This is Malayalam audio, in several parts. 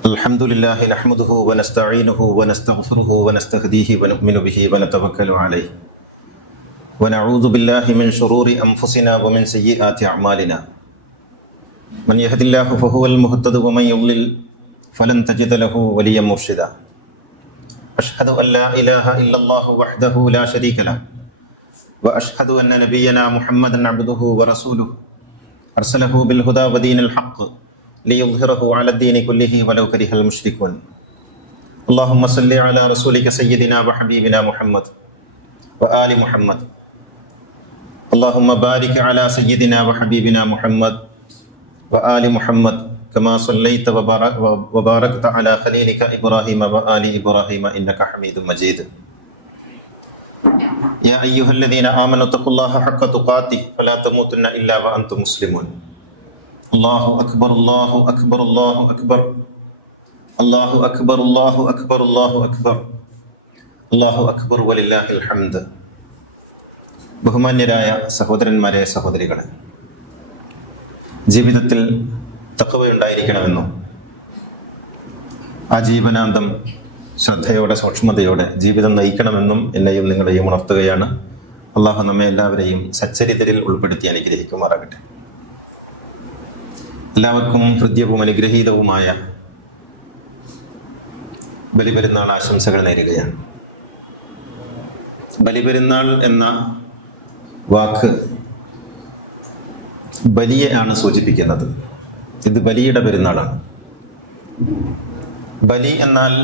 الحمد لله نحمده ونستعينه ونستغفره ونستهديه ونؤمن به ونتوكل عليه ونعوذ بالله من شرور أنفسنا ومن سيئات أعمالنا من يهد الله فهو المهتد ومن يضلل فلن تجد له وليا مرشدا أشهد أن لا إله إلا الله وحده لا شريك له وأشهد أن نبينا محمدا عبده ورسوله أرسله بالهدى ودين الحق ليظهره على الدين كله ولو كره المشركون اللهم صل على رسولك سيدنا وحبيبنا محمد وآل محمد اللهم بارك على سيدنا وحبيبنا محمد وآل محمد كما صليت وباركت على خليلك إبراهيم وآل إبراهيم إنك حميد مجيد يا أيها الذين آمنوا اتقوا الله حق تقاته فلا تموتن إلا وأنتم مسلمون الله أكبر الله أكبر الله أكبر الله أكبر الله أكبر الله أكبر الله أكبر ولله الحمد. ബഹുമാന്യരായ സഹോദരന്മാരെ, സഹോദരികളെ, ജീവിതത്തിൽ തഖ്വയുണ്ടായിരിക്കണമെന്നും ആ ജീവനാന്തം ശ്രദ്ധയോടെ സൂക്ഷ്മതയോടെ ജീവിതം നയിക്കണമെന്നും എന്നെയും നിങ്ങളെയും ഉണർത്തുകയാണ്. അള്ളാഹു നമ്മെ എല്ലാവരെയും സച്ചരിതരിൽ ഉൾപ്പെടുത്തി അനുഗ്രഹിക്കുമാറാകട്ടെ. എല്ലാവർക്കും ഹൃദ്യവും അനുഗ്രഹീതവുമായ ബലിപെരുന്നാൾ ആശംസകൾ നേരുകയാണ്. ബലിപെരുന്നാൾ എന്ന വാക്ക് ബലിയെ ആണ് സൂചിപ്പിക്കുന്നത്. ഇത് ബലിയുടെ പെരുന്നാളാണ്. ബലി എന്നാൽ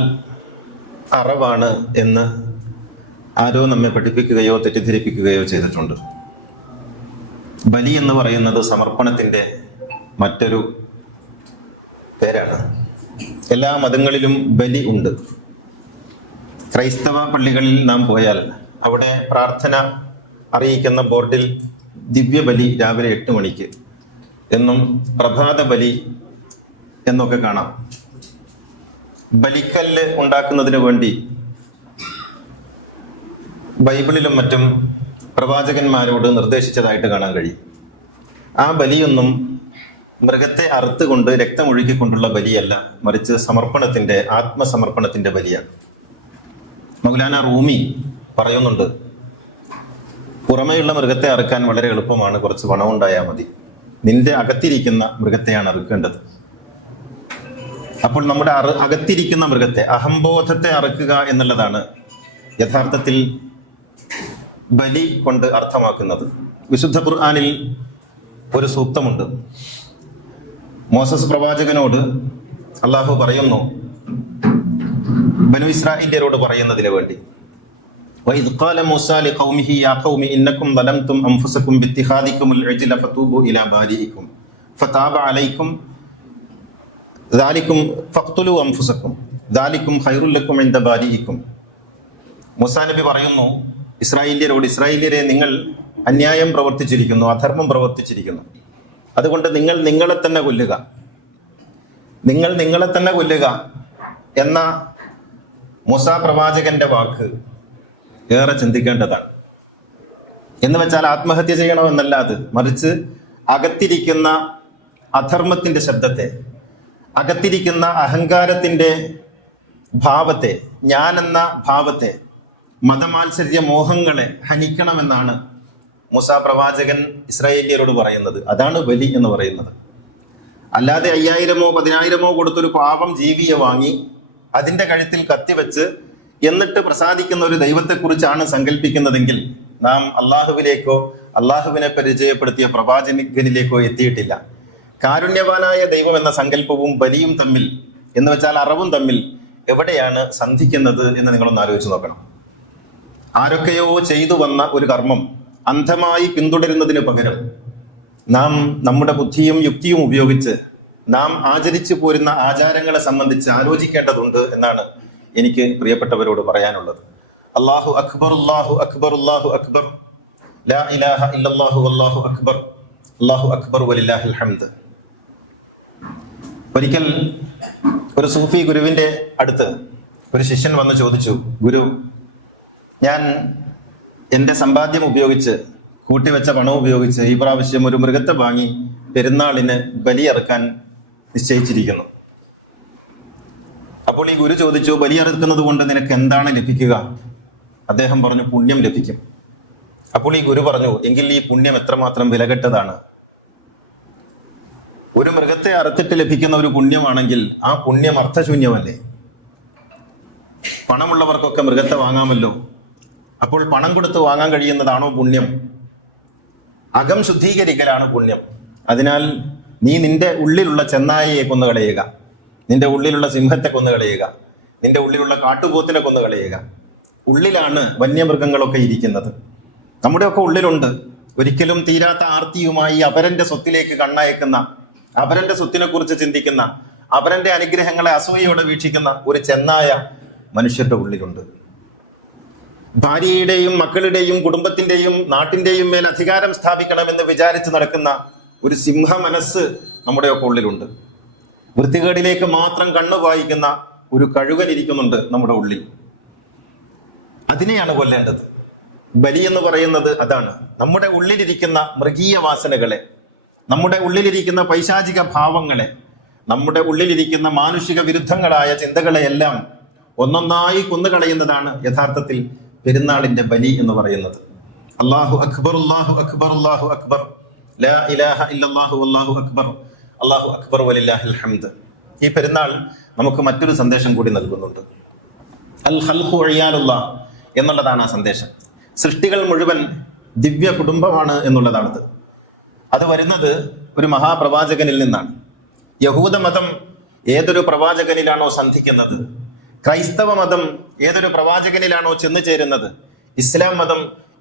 അറവാണ് എന്ന് ആരോ നമ്മെ പഠിപ്പിക്കുകയോ തെറ്റിദ്ധരിപ്പിക്കുകയോ ചെയ്തിട്ടുണ്ട്. ബലി എന്ന് പറയുന്നത് സമർപ്പണത്തിൻ്റെ മറ്റൊരു പേരാണ്. എല്ലാ മതങ്ങളിലും ബലി ഉണ്ട്. ക്രൈസ്തവ പള്ളികളിൽ നാം പോയാൽ അവിടെ പ്രാർത്ഥന അറിയിക്കുന്ന ബോർഡിൽ ദിവ്യബലി രാവിലെ 8 മണിക്ക് എന്നും പ്രഭാത ബലി എന്നൊക്കെ കാണാം. ബലിക്കല്ല് ഉണ്ടാക്കുന്നതിന് വേണ്ടി ബൈബിളിലും മറ്റും പ്രവാചകന്മാരോട് നിർദ്ദേശിച്ചതായിട്ട് കാണാൻ കഴിയും. ആ ബലിയൊന്നും മൃഗത്തെ അറുത്തുകൊണ്ട് രക്തമൊഴുകിക്കൊണ്ടുള്ള ബലിയല്ല, മറിച്ച് സമർപ്പണത്തിൻ്റെ, ആത്മസമർപ്പണത്തിൻ്റെ ബലിയാണ്. മൗലാന റൂമി പറയുന്നുണ്ട്, പുറമേയുള്ള മൃഗത്തെ അറുക്കാൻ വളരെ എളുപ്പമാണ്, കുറച്ച് പണമുണ്ടായാൽ മതി. നിന്റെ അകത്തിരിക്കുന്ന മൃഗത്തെയാണ് അറുക്കേണ്ടത്. അപ്പോൾ നമ്മുടെ അകത്തിരിക്കുന്ന മൃഗത്തെ, അഹംബോധത്തെ അറുക്കുക എന്നുള്ളതാണ് യഥാർത്ഥത്തിൽ ബലി കൊണ്ട് അർത്ഥമാക്കുന്നത്. വിശുദ്ധ ഖുർആനിൽ ഒരു സൂക്തമുണ്ട്. മോസസ് പ്രവാചകനോട് അള്ളാഹു പറയുന്നു, ബനു ഇസ്രായേല്യരോട് പറയുന്നതിന് വേണ്ടി, وَإِذْ قَالَ مُوسَى لِقَوْمِهِ يَا قَوْمِ إِنَّكُمْ ظَلَمْتُمْ أَنفُسَكُمْ بِاتِّخَاذِكُمُ الْعِجْلَ فَتُوبُوا إِلَى بَارِئِكُمْ فَتَابَ عَلَيْكُمْ ذَلِكُمْ فَاقْتُلُوا أَنفُسَكُمْ ذَلِكُمْ خَيْرٌ لَكُمْ عِندَ بَارِئِكُمْ. മൂസാ നബി പറയുന്നു ഇസ്രായേല്യരോട്, ഇസ്രായേല്യരെ, നിങ്ങൾ അന്യായം പ്രവർത്തിച്ചിരിക്കുന്നു, അധർമ്മം പ്രവർത്തിച്ചിരിക്കുന്നു. അതുകൊണ്ട് നിങ്ങൾ നിങ്ങളെ തന്നെ കൊല്ലുക, നിങ്ങൾ നിങ്ങളെ തന്നെ കൊല്ലുക എന്ന മൂസാ പ്രവാചകന്റെ വാക്ക് ഏറെ ചിന്തിക്കേണ്ടതാണ്. എന്ന് വെച്ചാൽ ആത്മഹത്യ ചെയ്യണമെന്നല്ല അത്, മറിച്ച് അകത്തിരിക്കുന്ന അധർമ്മത്തിന്റെ ശബ്ദത്തെ, അകത്തിരിക്കുന്ന അഹങ്കാരത്തിന്റെ ഭാവത്തെ, ഞാനെന്ന ഭാവത്തെ, മതമാത്സര്യ മോഹങ്ങളെ ഹനിക്കണമെന്നാണ് മൂസാ പ്രവാചകൻ ഇസ്രായേല്യരോട് പറയുന്നത്. അതാണ് ബലി എന്ന് പറയുന്നത്. അല്ലാതെ 5000-ഓ 10,000-ഓ കൊടുത്തൊരു പാവം ജീവിയെ വാങ്ങി അതിൻ്റെ കഴുത്തിൽ കത്തിവെച്ച് എന്നിട്ട് പ്രസാദിക്കുന്ന ഒരു ദൈവത്തെക്കുറിച്ചാണ് സങ്കല്പിക്കുന്നതെങ്കിൽ നാം അള്ളാഹുവിലേക്കോ അള്ളാഹുവിനെ പരിചയപ്പെടുത്തിയ പ്രവാചകനിലേക്കോ എത്തിയിട്ടില്ല. കാരുണ്യവാനായ ദൈവം എന്ന സങ്കല്പവും ബലിയും തമ്മിൽ, എന്ന് വെച്ചാൽ അറവും തമ്മിൽ എവിടെയാണ് സന്ധിക്കുന്നത് എന്ന് നിങ്ങളൊന്ന് ആലോചിച്ച് നോക്കണം. ആരൊക്കെയോ ചെയ്തു വന്ന ഒരു കർമ്മം അന്ധമായി പിന്തുടരുന്നതിന് പകരം നാം നമ്മുടെ ബുദ്ധിയും യുക്തിയും ഉപയോഗിച്ച് നാം ആചരിച്ചു പോരുന്ന ആചാരങ്ങളെ സംബന്ധിച്ച് ആലോചിക്കേണ്ടതുണ്ട് എന്നാണ് എനിക്ക് പ്രിയപ്പെട്ടവരോട് പറയാനുള്ളത്. അല്ലാഹു അക്ബർ, അല്ലാഹു അക്ബർ, അല്ലാഹു അക്ബർ, ലാ ഇലാഹ ഇല്ലല്ലാഹു വല്ലാഹു അക്ബർ, അല്ലാഹു അക്ബർ വലില്ലാഹിൽ ഹംദ്. ഒരിക്കൽ ഒരു സൂഫി ഗുരുവിന്റെ അടുത്ത് ഒരു ശിഷ്യൻ വന്ന് ചോദിച്ചു, ഗുരു, ഞാൻ എൻ്റെ സമ്പാദ്യം ഉപയോഗിച്ച്, കൂട്ടിവെച്ച പണം ഉപയോഗിച്ച് ഈ പ്രാവശ്യം ഒരു മൃഗത്തെ വാങ്ങി പെരുന്നാളിന് ബലിയറുക്കാൻ നിശ്ചയിച്ചിരിക്കുന്നു. അപ്പോൾ ഈ ഗുരു ചോദിച്ചു, ബലിയറുക്കുന്നത് കൊണ്ട് നിനക്ക് എന്താണ് ലഭിക്കുക? അദ്ദേഹം പറഞ്ഞു, പുണ്യം ലഭിക്കും. അപ്പോൾ ഈ ഗുരു പറഞ്ഞു, എങ്കിൽ ഈ പുണ്യം എത്രമാത്രം വിലകെട്ടതാണ്. ഒരു മൃഗത്തെ അറുത്തിട്ട് ലഭിക്കുന്ന ഒരു പുണ്യമാണെങ്കിൽ ആ പുണ്യം അർത്ഥശൂന്യമല്ലേ? പണമുള്ളവർക്കൊക്കെ മൃഗത്തെ വാങ്ങാമല്ലോ. അപ്പോൾ പണം കൊടുത്ത് വാങ്ങാൻ കഴിയുന്നതാണോ പുണ്യം? അകം ശുദ്ധീകരിക്കലാണ് പുണ്യം. അതിനാൽ നീ നിന്റെ ഉള്ളിലുള്ള ചെന്നായയെ കൊന്നുകളയുക, നിന്റെ ഉള്ളിലുള്ള സിംഹത്തെ കൊന്നുകളയുക, നിന്റെ ഉള്ളിലുള്ള കാട്ടുപോത്തിനെ കൊന്നുകളയുക. ഉള്ളിലാണ് വന്യമൃഗങ്ങളൊക്കെ ഇരിക്കുന്നത്. നമ്മുടെയൊക്കെ ഉള്ളിലുണ്ട്. ഒരിക്കലും തീരാത്ത ആർത്തിയുമായി അപരന്റെ സ്വത്തിലേക്ക് കണ്ണയക്കുന്ന, അപരന്റെ സ്വത്തിനെ കുറിച്ച് ചിന്തിക്കുന്ന, അപരന്റെ അനുഗ്രഹങ്ങളെ അസൂയയോടെ വീക്ഷിക്കുന്ന ഒരു ചെന്നായ മനുഷ്യരുടെ ഉള്ളിലുണ്ട്. ഭാര്യയുടെയും മക്കളുടെയും കുടുംബത്തിന്റെയും നാട്ടിന്റെയും മേൽ അധികാരം സ്ഥാപിക്കണമെന്ന് വിചാരിച്ച് നടക്കുന്ന ഒരു സിംഹ മനസ്സ് നമ്മുടെയൊക്കെ ഉള്ളിലുണ്ട്. വൃത്തികേടിലേക്ക് മാത്രം കണ്ണു വായിക്കുന്ന ഒരു കഴുകൻ ഇരിക്കുന്നുണ്ട് നമ്മുടെ ഉള്ളിൽ. അതിനെയാണ് കൊല്ലേണ്ടത്. ബലി എന്ന് പറയുന്നത് അതാണ്. നമ്മുടെ ഉള്ളിലിരിക്കുന്ന മൃഗീയ വാസനകളെ, നമ്മുടെ ഉള്ളിലിരിക്കുന്ന പൈശാചിക ഭാവങ്ങളെ, നമ്മുടെ ഉള്ളിലിരിക്കുന്ന മാനുഷിക വിരുദ്ധങ്ങളായ ചിന്തകളെയെല്ലാം ഒന്നൊന്നായി കൊന്നുകളയുന്നതാണ് യഥാർത്ഥത്തിൽ പെരുന്നാളിന്റെ ബലി എന്ന് പറയുന്നത്. അല്ലാഹു അക്ബർ, അല്ലാഹു അക്ബർ, അല്ലാഹു അക്ബർ, ലാ ഇലാഹ ഇല്ലല്ലാഹു അല്ലാഹു അക്ബർ, അല്ലാഹു അക്ബർ വലില്ലാഹിൽ ഹംദ്. ഈ പെരുന്നാൾ നമുക്ക് മറ്റൊരു സന്ദേശം കൂടി നൽകുന്നുണ്ട്. അൽ ഖൽഖു ഇയാലുല്ലാഹ് എന്നുള്ളതാണ് ആ സന്ദേശം. സൃഷ്ടികൾ മുഴുവൻ ദിവ്യ കുടുംബമാണ് എന്നുള്ളതാണത്. അത് വരുന്നത് ഒരു മഹാപ്രവാചകനിൽ നിന്നാണ്. യഹൂദ മതം ഏതൊരു പ്രവാചകനിലാണോ സന്ധിക്കുന്നത്, ക്രൈസ്തവ മതം ഏതൊരു പ്രവാചകനിലാണോ ചെന്നു ചേരുന്നത്, ഇസ്ലാം മതം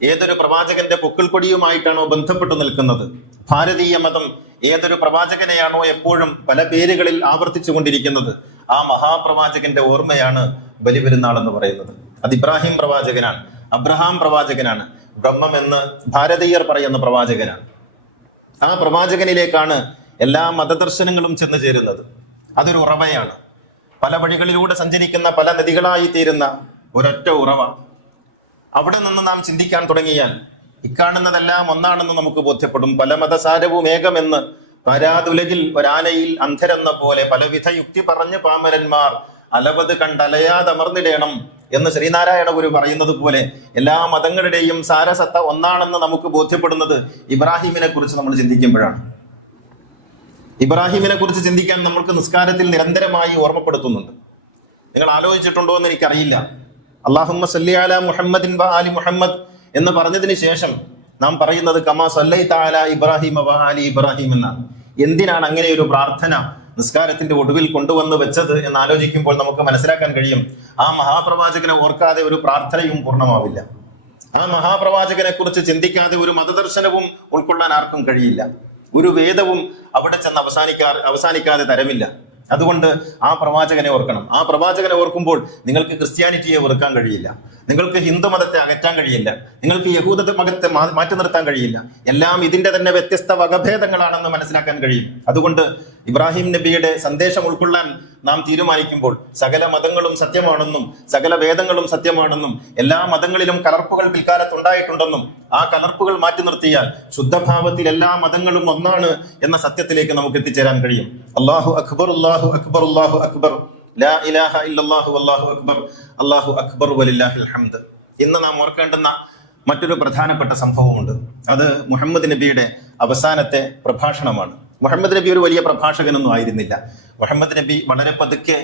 ഏതൊരു പ്രവാചകന്റെ പൊക്കിൾക്കൊടിയുമായിട്ടാണോ ബന്ധപ്പെട്ടു നിൽക്കുന്നത്, ഭാരതീയ മതം ഏതൊരു പ്രവാചകനെയാണോ എപ്പോഴും പല പേരുകളിൽ ആവർത്തിച്ചു കൊണ്ടിരിക്കുന്നത്, ആ മഹാപ്രവാചകന്റെ ഓർമ്മയാണ് ബലിപെരുന്നാൾ എന്ന് പറയുന്നത്. അത് ഇബ്രാഹിം പ്രവാചകനാണ്, അബ്രഹാം പ്രവാചകനാണ്, ബ്രഹ്മം എന്ന് ഭാരതീയർ പറയുന്ന പ്രവാചകനാണ്. ആ പ്രവാചകനിലേക്കാണ് എല്ലാ മതദർശനങ്ങളും ചെന്നു ചേരുന്നത്. അതൊരു ഉറവയാണ്. പല വഴികളിലൂടെ സഞ്ചരിക്കുന്ന പല നദികളായി തീരുന്ന ഒരൊറ്റ ഉറവ. അവിടെ നിന്ന് നാം ചിന്തിക്കാൻ തുടങ്ങിയാൽ ഇക്കാണുന്നതെല്ലാം ഒന്നാണെന്ന് നമുക്ക് ബോധ്യപ്പെടും. പല മതസാരവും ഏകമെന്ന് പരാതുലകിൽ ഒരാനയിൽ അന്ധരെന്ന പോലെ പലവിധ യുക്തി പറഞ്ഞ് പാമരന്മാർ അലവത് കണ്ടലയാതമർന്നിടേണം എന്ന് ശ്രീനാരായണ ഗുരു പറയുന്നത് പോലെ എല്ലാ മതങ്ങളുടെയും സാരസത്ത ഒന്നാണെന്ന് നമുക്ക് ബോധ്യപ്പെടുന്നത് ഇബ്രാഹിമിനെ കുറിച്ച് നമ്മൾ ചിന്തിക്കുമ്പോഴാണ്. ഇബ്രാഹിമിനെ കുറിച്ച് ചിന്തിക്കാൻ നമ്മൾക്ക് നിസ്കാരത്തിൽ നിരന്തരമായി ഓർമ്മപ്പെടുത്തുന്നുണ്ട്. നിങ്ങൾ ആലോചിച്ചിട്ടുണ്ടോ എന്ന് എനിക്കറിയില്ല. അല്ലാഹുമ്മ സല്ലി അലാ മുഹമ്മദിൻ വ ആലി മുഹമ്മദ് എന്ന് പറഞ്ഞതിന് ശേഷം നാം പറയുന്നത് കമാ സല്ലൈത അലാ ഇബ്രാഹിമ വ ആലി ഇബ്രാഹിം എന്നാണ്. എന്തിനാണ് അങ്ങനെ ഒരു പ്രാർത്ഥന നിസ്കാരത്തിന്റെ ഒടുവിൽ കൊണ്ടുവന്ന് വെച്ചത് എന്ന് ആലോചിക്കുമ്പോൾ നമുക്ക് മനസ്സിലാക്കാൻ കഴിയും, ആ മഹാപ്രവാചകനെ ഓർക്കാതെ ഒരു പ്രാർത്ഥനയും പൂർണ്ണമാവില്ല. ആ മഹാപ്രവാചകനെ കുറിച്ച് ചിന്തിക്കാതെ ഒരു മതദർശനവും ഉൾക്കൊള്ളാൻ ആർക്കും കഴിയില്ല. ഒരു വേദവും അവിടെ ചെന്ന് അവസാനിക്കാതെ തരമില്ല. അതുകൊണ്ട് ആ പ്രവാചകനെ ഓർക്കണം. ആ പ്രവാചകനെ ഓർക്കുമ്പോൾ നിങ്ങൾക്ക് ക്രിസ്ത്യാനിറ്റിയെ വെറുക്കാൻ കഴിയില്ല, നിങ്ങൾക്ക് ഹിന്ദു മതത്തെ അകറ്റാൻ കഴിയില്ല, നിങ്ങൾക്ക് യഹൂദ മതത്തെ മാറ്റി നിർത്താൻ കഴിയില്ല. എല്ലാം ഇതിന്റെ തന്നെ വ്യത്യസ്ത വകഭേദങ്ങളാണെന്ന് മനസ്സിലാക്കാൻ കഴിയും. അതുകൊണ്ട് ഇബ്രാഹിം നബിയുടെ സന്ദേശം ഉൾക്കൊള്ളാൻ നാം തീരുമാനിക്കുമ്പോൾ സകല മതങ്ങളും സത്യമാണെന്നും സകല വേദങ്ങളും സത്യമാണെന്നും എല്ലാ മതങ്ങളിലും കലർപ്പുകൾ പിൽക്കാലത്ത് ഉണ്ടായിട്ടുണ്ടെന്നും ആ കലർപ്പുകൾ മാറ്റി നിർത്തിയാൽ ശുദ്ധഭാവത്തിൽ എല്ലാ മതങ്ങളും ഒന്നാണ് എന്ന സത്യത്തിലേക്ക് നമുക്ക് എത്തിച്ചേരാൻ കഴിയും. അല്ലാഹു അക്ബർ, അല്ലാഹു അക്ബർ, അല്ലാഹു അക്ബർ, ലാ ഇലാഹ ഇല്ലല്ലാഹു അല്ലാഹു അക്ബർ, അല്ലാഹു അക്ബർ വലില്ലാഹിൽ ഹംദ്. ഇന്ന് നാം ഓർക്കേണ്ടുന്ന മറ്റൊരു പ്രധാനപ്പെട്ട സംഭവമുണ്ട്. അത് മുഹമ്മദ് നബിയുടെ അവസാനത്തെ പ്രഭാഷണമാണ്. മുഹമ്മദ് നബി ഒരു വലിയ പ്രഭാഷകനൊന്നും ആയിരുന്നില്ല. മുഹമ്മദ് നബി വളരെ പതുക്കെ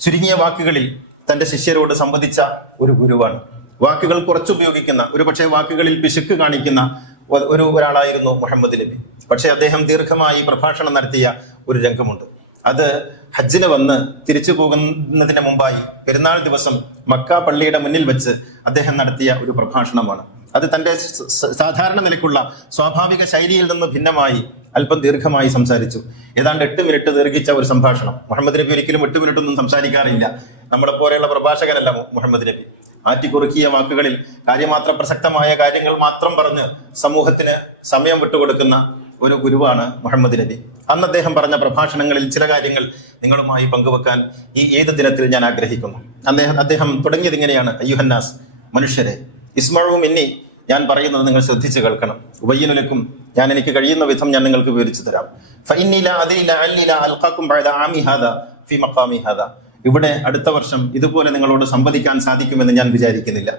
ചുരുങ്ങിയ വാക്കുകളിൽ തന്റെ ശിഷ്യരോട് സംവദിച്ച ഒരു ഗുരുവാണ്. വാക്കുകൾ കുറച്ചുപയോഗിക്കുന്ന, ഒരു പക്ഷേ വാക്കുകളിൽ പിശുക്ക് കാണിക്കുന്ന ഒരാളായിരുന്നു മുഹമ്മദ് നബി. പക്ഷെ അദ്ദേഹം ദീർഘമായി പ്രഭാഷണം നടത്തിയ ഒരു രംഗമുണ്ട്. അത് ഹജ്ജിന് വന്ന് തിരിച്ചു പോകുന്നതിന് മുമ്പായി പെരുന്നാൾ ദിവസം മക്ക പള്ളിയുടെ മുന്നിൽ വെച്ച് അദ്ദേഹം നടത്തിയ ഒരു പ്രഭാഷണമാണ്. അത് തന്റെ സാധാരണ നിലയ്ക്കുള്ള സ്വാഭാവിക ശൈലിയിൽ നിന്ന് ഭിന്നമായി അല്പം ദീർഘമായി സംസാരിച്ചു. ഏതാണ്ട് 8 മിനിറ്റ് ദീർഘിച്ച ഒരു സംഭാഷണം. മുഹമ്മദ് നബി ഒരിക്കലും 8 മിനിറ്റ് ഒന്നും സംസാരിക്കാറില്ല. നമ്മളെ പോലെയുള്ള പ്രഭാഷകനല്ല മുഹമ്മദ് നബി. ആറ്റിക്കുറുക്കിയ വാക്കുകളിൽ കാര്യമാത്ര പ്രസക്തമായ കാര്യങ്ങൾ മാത്രം പറഞ്ഞ് സമൂഹത്തിന് സമയം വിട്ടുകൊടുക്കുന്ന ഒരു ഗുരുവാണ് മുഹമ്മദ് നബി. അന്ന് അദ്ദേഹം പറഞ്ഞ പ്രഭാഷണങ്ങളിൽ ചില കാര്യങ്ങൾ നിങ്ങളുമായി പങ്കുവെക്കാൻ ഈ ഏത് ദിനത്തിൽ ഞാൻ ആഗ്രഹിക്കുന്നു. അദ്ദേഹം തുടങ്ങിയത് ഇങ്ങനെയാണ്: അയ്യുഹന്നാസ്, മനുഷ്യരെ, ഇസ്മഉ മിന്നി, ഞാൻ പറയുന്നത് നിങ്ങൾ ശ്രദ്ധിച്ച് കേൾക്കണം. ഉബയ്യിനുലക്കും, ഞാൻ എനിക്ക് കഴിയുന്ന വിധം ഞാൻ നിങ്ങൾക്ക് വിവരിച്ചു തരാം. ഫഇന്നി ലാ അദ്രി ലഅല്ലി ലാ അൽഖാകും ബഅദ ആമി ഹാദാ ഫീ മഖാമി ഹാദാ, ഇവിടെ അടുത്ത വർഷം ഇതുപോലെ നിങ്ങളോട് സംവദിക്കാൻ സാധിക്കുമെന്ന് ഞാൻ വിചാരിക്കുന്നില്ല.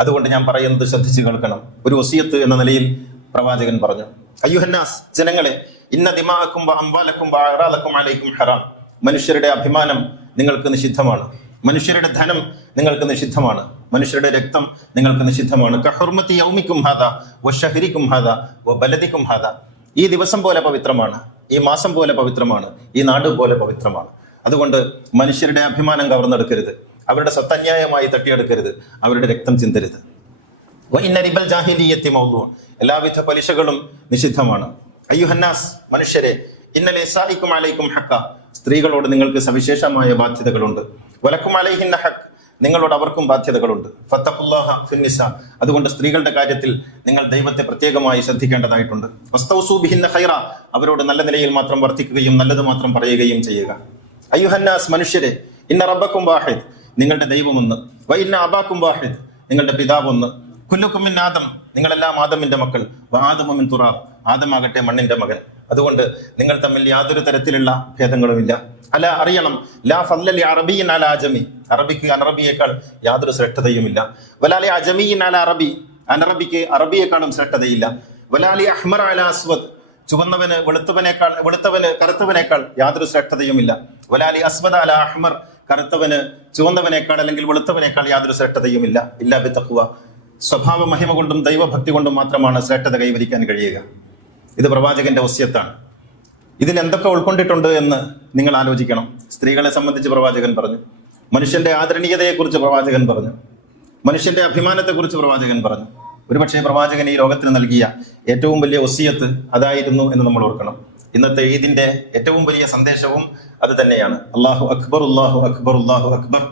അതുകൊണ്ട് ഞാൻ പറയുന്നത് ശ്രദ്ധിച്ചു കേൾക്കണം. ഒരു വസിയത്ത് എന്ന നിലയിൽ പ്രവാചകൻ പറഞ്ഞു, അയ്യുഹന്നാസ്, ജനങ്ങളെ, ഇന്ന ദിമാഅക്കും അംവാലക്കും അഅറാദക്കും അലൈക്കും ഹറാം. മനുഷ്യരുടെ അഭിമാനം നിങ്ങൾക്ക് നിഷിദ്ധമാണ്, മനുഷ്യരുടെ ധനം നിങ്ങൾക്ക് നിഷിദ്ധമാണ്, മനുഷ്യരുടെ രക്തം നിങ്ങൾക്ക് നിഷിദ്ധമാണ്. കഹുർമത്തി യൗമിക്കും ഹാദാ വശഹരിക്കും ഹാദാ വബലദിക്കും ഹാദാ. ഈ ദിവസം പോലെ പവിത്രമാണ്, ഈ മാസം പോലെ പവിത്രമാണ്, ഈ നാട് പോലെ പവിത്രമാണ്. അതുകൊണ്ട് മനുഷ്യരുടെ അഭിമാനം കവർന്നെടുക്കരുത്, അവരുടെ സ്വത്ത് അന്യായമായി തട്ടിയെടുക്കരുത്, അവരുടെ രക്തം ചിന്തരുത്. വഇന്നരിബൽ ജാഹിലിയ്യത്തി മൗദൂഅ. എല്ലാവിധ പലിശകളും നിഷിദ്ധമാണ്. അയ്യുഹന്നാസ്, മനുഷ്യരെ, ഇന്നലെ സായിക്കും അലൈക്കും ഹക്ക. സ്ത്രീകളോട് നിങ്ങൾക്ക് സവിശേഷമായ ബാധ്യതകളുണ്ട്. വലക്കും അലൈഹിന്ന ഹക്ക്. നിങ്ങളോട് അവർക്കും ബാധ്യതകളുണ്ട്. ഫത്തഖുല്ലാഹ ഫിന്നിസ. അതുകൊണ്ട് സ്ത്രീകളുടെ കാര്യത്തിൽ നിങ്ങൾ ദൈവത്തെ പ്രത്യേകമായി ശ്രദ്ധിക്കേണ്ടതായിട്ടുണ്ട്. വസ്തൗസൂ ബിഹിന്ന ഖൈറ. അവരോട് നല്ല നിലയിൽ മാത്രം വർത്തിക്കുകയും നല്ലത് മാത്രം പറയുകയും ചെയ്യുക. അയ്യുഹന്നാസ്, മനുഷ്യരെ, ഇന്ന റബ്ബക്കും വാഹിദ്. നിങ്ങളുടെ ദൈവമൊന്ന്. വ ഇന്ന അബാക്കും വാഹിദ്. നിങ്ങളുടെ പിതാവൊന്ന്. കുല്ലുക്കും മിൻ ആദം. നിങ്ങളെല്ലാം ആദമിന്റെ മക്കൾ. വ ആദമു മിൻ തുറാബ്. ആദമാകട്ടെ മണ്ണിന്റെ മകൻ. അതുകൊണ്ട് നിങ്ങൾ തമ്മിൽ യാതൊരു തരത്തിലുള്ള ഭേദങ്ങളുമില്ല. അല്ല, അറിയണം, ലാ ഫദ്ല അറബിയൻ അല അജമി. അറബിക്ക് അനറബിയേക്കാൾ യാതൊരു ശ്രേഷ്ഠതയുമില്ല. വലാലി അജമിയൻ അല അറബി. അനറബിക്ക് അറബിയേക്കാളും ശ്രേഷ്ഠതയില്ല. വലാലി അഹ്മർ അല അസ്വദ്. ചുവന്നവന് വെളുത്തവന് കറുത്തവനേക്കാൾ യാതൊരു ശ്രേഷ്ഠതയുമില്ല. വലാലി അസ്വദ് അല അഹ്മർ. കറുത്തവന് ചുവന്നവനേക്കാൾ അല്ലെങ്കിൽ വെളുത്തവനേക്കാൾ യാതൊരു ശ്രേഷ്ഠതയുമില്ല. ഇല്ലാ ബിത്തഖ്വ. സ്വഭാവ മഹിമ കൊണ്ടും ദൈവഭക്തി കൊണ്ടും മാത്രമാണ് ശ്രേഷ്ഠത കൈവരിക്കാൻ കഴിയുക. ഇത് പ്രവാചകന്റെ വസിയത്താണ്. ഇതിൽ എന്തൊക്കെ ഉൾക്കൊണ്ടിട്ടുണ്ട് എന്ന് നിങ്ങൾ ആലോചിക്കണം. സ്ത്രീകളെ സംബന്ധിച്ച് പ്രവാചകൻ പറഞ്ഞു, മനുഷ്യന്റെ ആദരണീയതയെക്കുറിച്ച് പ്രവാചകൻ പറഞ്ഞു, മനുഷ്യന്റെ അഭിമാനത്തെക്കുറിച്ച് പ്രവാചകൻ പറഞ്ഞു. ഒരുപക്ഷെ പ്രവാചകൻ ഈ ലോകത്തിന് നൽകിയ ഏറ്റവും വലിയ വസിയത്ത് അതായിരുന്നു എന്ന് നമ്മൾ ഓർക്കണം. ഇന്നത്തെ ഈദിന്റെ ഏറ്റവും വലിയ സന്ദേശവും അത് തന്നെയാണ്. അല്ലാഹു അക്ബർ, അല്ലാഹു അക്ബർ, അല്ലാഹു അക്ബർ,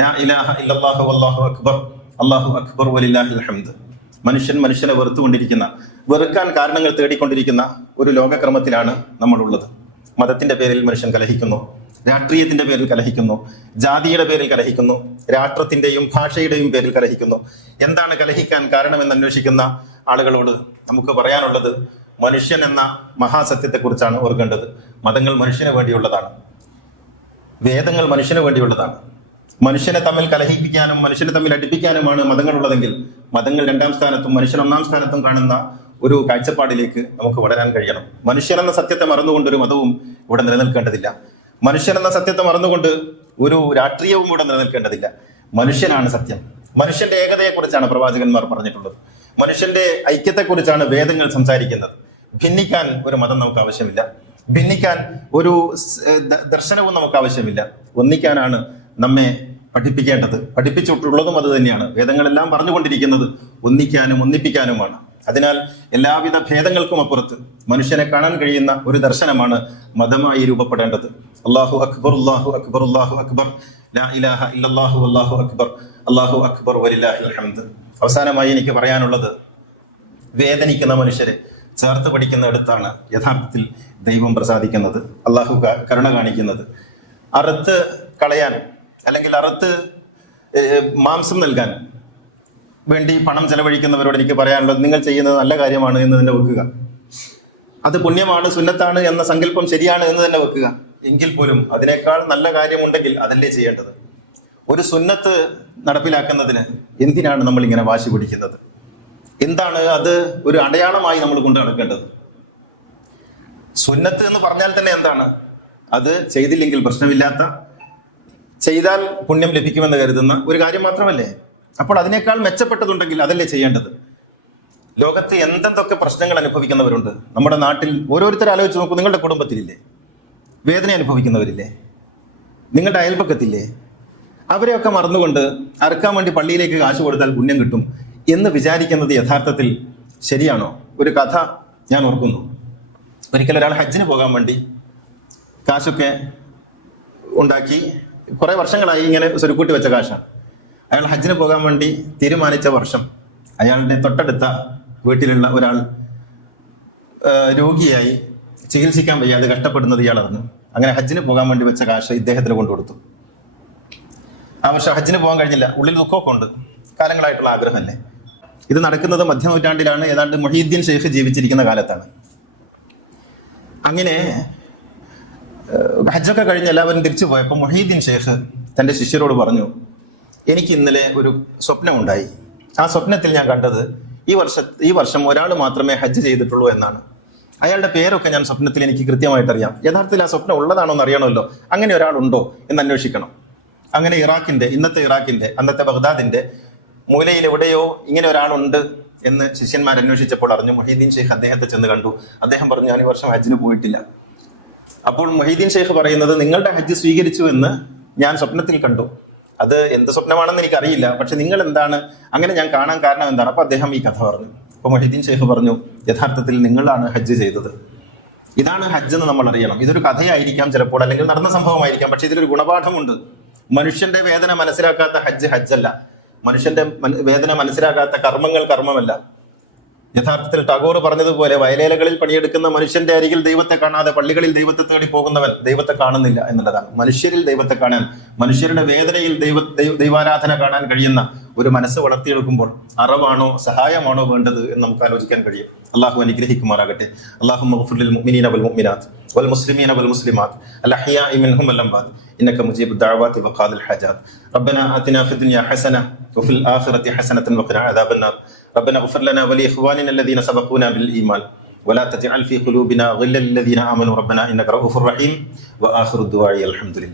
ലാ ഇലാഹ ഇല്ലല്ലാഹു വല്ലാഹു അക്ബർ, അല്ലാഹു അക്ബർ വലില്ലാഹിൽ ഹംദ്. മനുഷ്യൻ മനുഷ്യനെ വെറുത്തുകൊണ്ടിരിക്കുന്ന, വെറുക്കാൻ കാരണങ്ങൾ തേടിക്കൊണ്ടിരിക്കുന്ന ഒരു ലോകക്രമത്തിലാണ് നമ്മളുള്ളത്. മതത്തിന്റെ പേരിൽ മനുഷ്യൻ കലഹിക്കുന്നു, രാഷ്ട്രീയത്തിന്റെ പേരിൽ കലഹിക്കുന്നു, ജാതിയുടെ പേരിൽ കലഹിക്കുന്നു, രാഷ്ട്രത്തിന്റെയും ഭാഷയുടെയും പേരിൽ കലഹിക്കുന്നു. എന്താണ് കലഹിക്കാൻ കാരണമെന്ന് അന്വേഷിക്കുന്ന ആളുകളോട് നമുക്ക് പറയാനുള്ളത്, മനുഷ്യൻ എന്ന മഹാസത്യത്തെക്കുറിച്ചാണ് ഓർക്കേണ്ടത്. മതങ്ങൾ മനുഷ്യന് വേണ്ടിയുള്ളതാണ്, വേദങ്ങൾ മനുഷ്യന് വേണ്ടിയുള്ളതാണ്. മനുഷ്യനെ തമ്മിൽ കലഹിപ്പിക്കാനും മനുഷ്യനെ തമ്മിൽ അടുപ്പിക്കാനുമാണ് മതങ്ങളുള്ളതെങ്കിൽ മതങ്ങൾ രണ്ടാം സ്ഥാനത്തും മനുഷ്യൻ ഒന്നാം സ്ഥാനത്തും കാണുന്ന ഒരു കാഴ്ചപ്പാടിലേക്ക് നമുക്ക് വളരാൻ കഴിയണം. മനുഷ്യൻ എന്ന സത്യത്തെ മറന്നുകൊണ്ട് ഒരു മതവും ഇവിടെ നിലനിൽക്കേണ്ടതില്ല. മനുഷ്യൻ എന്ന സത്യത്തെ മറന്നുകൊണ്ട് ഒരു രാഷ്ട്രീയവും ഇവിടെ നിലനിൽക്കേണ്ടതില്ല. മനുഷ്യനാണ് സത്യം. മനുഷ്യന്റെ ഏകതയെക്കുറിച്ചാണ് പ്രവാചകന്മാർ പറഞ്ഞിട്ടുള്ളത്. മനുഷ്യന്റെ ഐക്യത്തെക്കുറിച്ചാണ് വേദങ്ങൾ സംസാരിക്കുന്നത്. ഭിന്നിക്കാൻ ഒരു മതം നമുക്ക് ആവശ്യമില്ല, ഭിന്നിക്കാൻ ഒരു ദർശനവും നമുക്ക് ആവശ്യമില്ല. ഒന്നിക്കാനാണ് നമ്മെ പഠിപ്പിക്കേണ്ടത്. പഠിപ്പിച്ചിട്ടുള്ളതും അത് തന്നെയാണ്. വേദങ്ങളെല്ലാം പറഞ്ഞുകൊണ്ടിരിക്കുന്നത് ഒന്നിക്കാനും ഒന്നിപ്പിക്കാനുമാണ്. അതിനാൽ എല്ലാവിധ ഭേദങ്ങൾക്കും അപ്പുറത്ത് മനുഷ്യനെ കാണാൻ കഴിയുന്ന ഒരു ദർശനമാണ് മതമായി രൂപപ്പെടേണ്ടത്. അല്ലാഹു അക്ബർ, അല്ലാഹു അക്ബർ, അല്ലാഹു അക്ബർ, ലാ ഇലാഹ ഇല്ലല്ലാഹു വല്ലാഹു അക്ബർ, അല്ലാഹു അക്ബർ വലില്ലാഹിൽ ഹംദ്. അവസാനമായി എനിക്ക് പറയാനുള്ളത്, വേദനിക്കുന്ന മനുഷ്യരെ ചേർത്ത് പഠിക്കുന്നിടത്താണ് യഥാർത്ഥത്തിൽ ദൈവം പ്രസാദിക്കുന്നത്, അള്ളാഹു കരുണ കാണിക്കുന്നത്. അറുത്ത് കളയാൻ അല്ലെങ്കിൽ അറുത്ത് മാംസം നൽകാൻ വേണ്ടി പണം ചെലവഴിക്കുന്നവരോട് എനിക്ക് പറയാനുള്ളത്, നിങ്ങൾ ചെയ്യുന്നത് നല്ല കാര്യമാണ് എന്ന് തന്നെ വെക്കുക. അത് പുണ്യമാണ്, സുന്നത്താണ് എന്ന സങ്കല്പം ശരിയാണ് എന്ന് തന്നെ വെക്കുക. എങ്കിൽ പോലും അതിനേക്കാൾ നല്ല കാര്യമുണ്ടെങ്കിൽ അതല്ലേ ചെയ്യേണ്ടത്. ഒരു സുന്നത്ത് നടപ്പിലാക്കുന്നതിന് എന്തിനാണ് നമ്മൾ ഇങ്ങനെ വാശി പിടിക്കുന്നത്? എന്താണ് അത് ഒരു അടയാളമായി നമ്മൾ കൊണ്ടു നടക്കേണ്ടത്? സുന്നത്ത് എന്ന് പറഞ്ഞാൽ തന്നെ എന്താണ്? അത് ചെയ്തില്ലെങ്കിൽ പ്രശ്നമില്ലാത്ത, ചെയ്താൽ പുണ്യം ലഭിക്കുമെന്ന് കരുതുന്ന ഒരു കാര്യം മാത്രമല്ലേ? അപ്പോൾ അതിനേക്കാൾ മെച്ചപ്പെട്ടതുണ്ടെങ്കിൽ അതല്ലേ ചെയ്യേണ്ടത്? ലോകത്ത് എന്തെന്തൊക്കെ പ്രശ്നങ്ങൾ അനുഭവിക്കുന്നവരുണ്ട്. നമ്മുടെ നാട്ടിൽ ഓരോരുത്തർ ആലോചിച്ച് നോക്കൂ. നിങ്ങളുടെ കുടുംബത്തിലില്ലേ വേദന അനുഭവിക്കുന്നവരില്ലേ? നിങ്ങളുടെ അയൽപക്കത്തില്ലേ? അവരെയൊക്കെ മറന്നുകൊണ്ട് അറുക്കാൻ വേണ്ടി പള്ളിയിലേക്ക് കാശ് കൊടുത്താൽ പുണ്യം കിട്ടും എന്ന് വിചാരിക്കുന്നത് യഥാർത്ഥത്തിൽ ശരിയാണോ? ഒരു കഥ ഞാൻ ഓർക്കുന്നു. ഒരിക്കൽ ഒരാൾ ഹജ്ജിന് പോകാൻ വേണ്ടി കാശൊക്കെ ഉണ്ടാക്കി കുറേ വർഷങ്ങളായി ഇങ്ങനെ സ്വരുക്കൂട്ടി വെച്ച കാശാണ്. അയാൾ ഹജ്ജിന് പോകാൻ വേണ്ടി തീരുമാനിച്ച വർഷം അയാളുടെ തൊട്ടടുത്ത വീട്ടിലുള്ള ഒരാൾ രോഗിയായി ചികിത്സിക്കാൻ വയ്യാതെ കഷ്ടപ്പെടുന്നത് ഇയാൾ അറിഞ്ഞു. അങ്ങനെ ഹജ്ജിന് പോകാൻ വേണ്ടി വെച്ച കാശ് ഇദ്ദേഹത്തിന് കൊണ്ടുകൊടുത്തു. ആ വർഷം ഹജ്ജിന് പോകാൻ കഴിഞ്ഞില്ല. ഉള്ളിൽ ദുഃഖമൊക്കെ ഉണ്ട്, കാലങ്ങളായിട്ടുള്ള ആഗ്രഹമല്ലേ. ഇത് നടക്കുന്നത് മധ്യനൂറ്റാണ്ടിലാണ്, ഏതാണ്ട് മുഹീദ്ദീൻ ഷെയ്ഖ് ജീവിച്ചിരിക്കുന്ന കാലത്താണ്. അങ്ങനെ ഹജ്ജൊക്കെ കഴിഞ്ഞ് എല്ലാവരും തിരിച്ചു പോയപ്പോൾ മുഹീദ്ദീൻ ഷെയ്ഖ് തൻ്റെ ശിഷ്യരോട് പറഞ്ഞു, എനിക്ക് ഇന്നലെ ഒരു സ്വപ്നമുണ്ടായി. ആ സ്വപ്നത്തിൽ ഞാൻ കണ്ടത് ഈ വർഷം ഒരാൾ മാത്രമേ ഹജ്ജ് ചെയ്തിട്ടുള്ളൂ എന്നാണ്. അയാളുടെ പേരൊക്കെ ഞാൻ സ്വപ്നത്തിൽ എനിക്ക് കൃത്യമായിട്ട് അറിയാം. യഥാർത്ഥത്തിൽ ആ സ്വപ്നം ഉള്ളതാണോ എന്ന് അറിയണമല്ലോ. അങ്ങനെ ഒരാളുണ്ടോ എന്ന് അന്വേഷിക്കണം. അങ്ങനെ ഇന്നത്തെ ഇറാഖിന്റെ അന്നത്തെ ബഗ്ദാദിന്റെ മൂലയിൽ എവിടെയോ ഇങ്ങനെ ഒരാളുണ്ട് എന്ന് ശിഷ്യന്മാർ അന്വേഷിച്ചപ്പോൾ അറിഞ്ഞു. മൊഹീദ്ദീൻ ഷെയ്ഖ് അദ്ദേഹത്തെ ചെന്ന് കണ്ടു. അദ്ദേഹം പറഞ്ഞു, ഞാൻ ഈ വർഷം ഹജ്ജിന് പോയിട്ടില്ല. അപ്പോൾ മൊഹീദ്ദീൻ ഷെയ്ഖ് പറയുന്നത്, നിങ്ങളുടെ ഹജ്ജ് സ്വീകരിച്ചു എന്ന് ഞാൻ സ്വപ്നത്തിൽ കണ്ടു. അത് എന്ത് സ്വപ്നമാണെന്ന് എനിക്കറിയില്ല, പക്ഷെ നിങ്ങൾ എന്താണ് അങ്ങനെ ഞാൻ കാണാൻ കാരണം എന്താണ്? അപ്പൊ അദ്ദേഹം ഈ കഥ പറഞ്ഞു. അപ്പൊ മൊഹീദ്ദീൻ ഷെയ്ഖ് പറഞ്ഞു, യഥാർത്ഥത്തിൽ നിങ്ങളാണ് ഹജ്ജ് ചെയ്തത്. ഇതാണ് ഹജ്ജ് എന്ന് നമ്മൾ അറിയണം. ഇതൊരു കഥയായിരിക്കാം ചിലപ്പോൾ, അല്ലെങ്കിൽ നടന്ന സംഭവമായിരിക്കാം, പക്ഷെ ഇതിലൊരു ഗുണപാഠമുണ്ട്. മനുഷ്യന്റെ വേദന മനസ്സിലാക്കാത്ത ഹജ്ജല്ല. മനുഷ്യന്റെ വേദന മനസ്സിലാക്കാത്ത കർമ്മമല്ല. യഥാർത്ഥത്തിൽ ടാഗോർ പറഞ്ഞതുപോലെ, വയലേലകളിൽ പണിയെടുക്കുന്ന മനുഷ്യന്റെ അരികിൽ ദൈവത്തെ കാണാതെ പള്ളികളിൽ ദൈവത്തെ തേടി പോകുന്നവൻ ദൈവത്തെ കാണുന്നില്ല എന്നുള്ളതാണ്. മനുഷ്യരിൽ ദൈവത്തെ കാണാൻ, മനുഷ്യരുടെ വേദനയിൽ ദൈവാരാധന കാണാൻ കഴിയുന്ന ഒരു മനസ്സ് വളർത്തിയെടുക്കുമ്പോൾ അറിവാണോ സഹായമാണോ വേണ്ടത് എന്ന് നമുക്ക് ആലോചിക്കാൻ കഴിയും. അള്ളാഹു അനുഗ്രഹിക്കുമാറാകട്ടെ. അല്ലാഹുമ്മ ഗ്ഫിർ ലിൽ മുഅ്മിനീന വൽ മുഅ്മിനാത്ത് വൽ മുസ്ലിമീന വൽ മുസ്ലിമാത്ത് അൽ അഹ്യാഇ മിൻഹും വൽ അംവാത്ത് ഇന്നക മുജീബുദ് ദഅവാതി വഖാദിൽ ഹജാത്ത്. റബ്ബനാ ആതിനാ ഫിദ് ദുനിയാ ഹസന വഫിൽ ആഖിറതി ഹസനതൻ വഖിനാ അദാബൻ നാർ. ربنا اغفر لنا ولإخواننا الذين سبقونا بالإيمان ولا تجعل في قلوبنا غلا للذين آمنوا ربنا إنك رؤوف رحيم. وآخر الدعاء الحمد لله.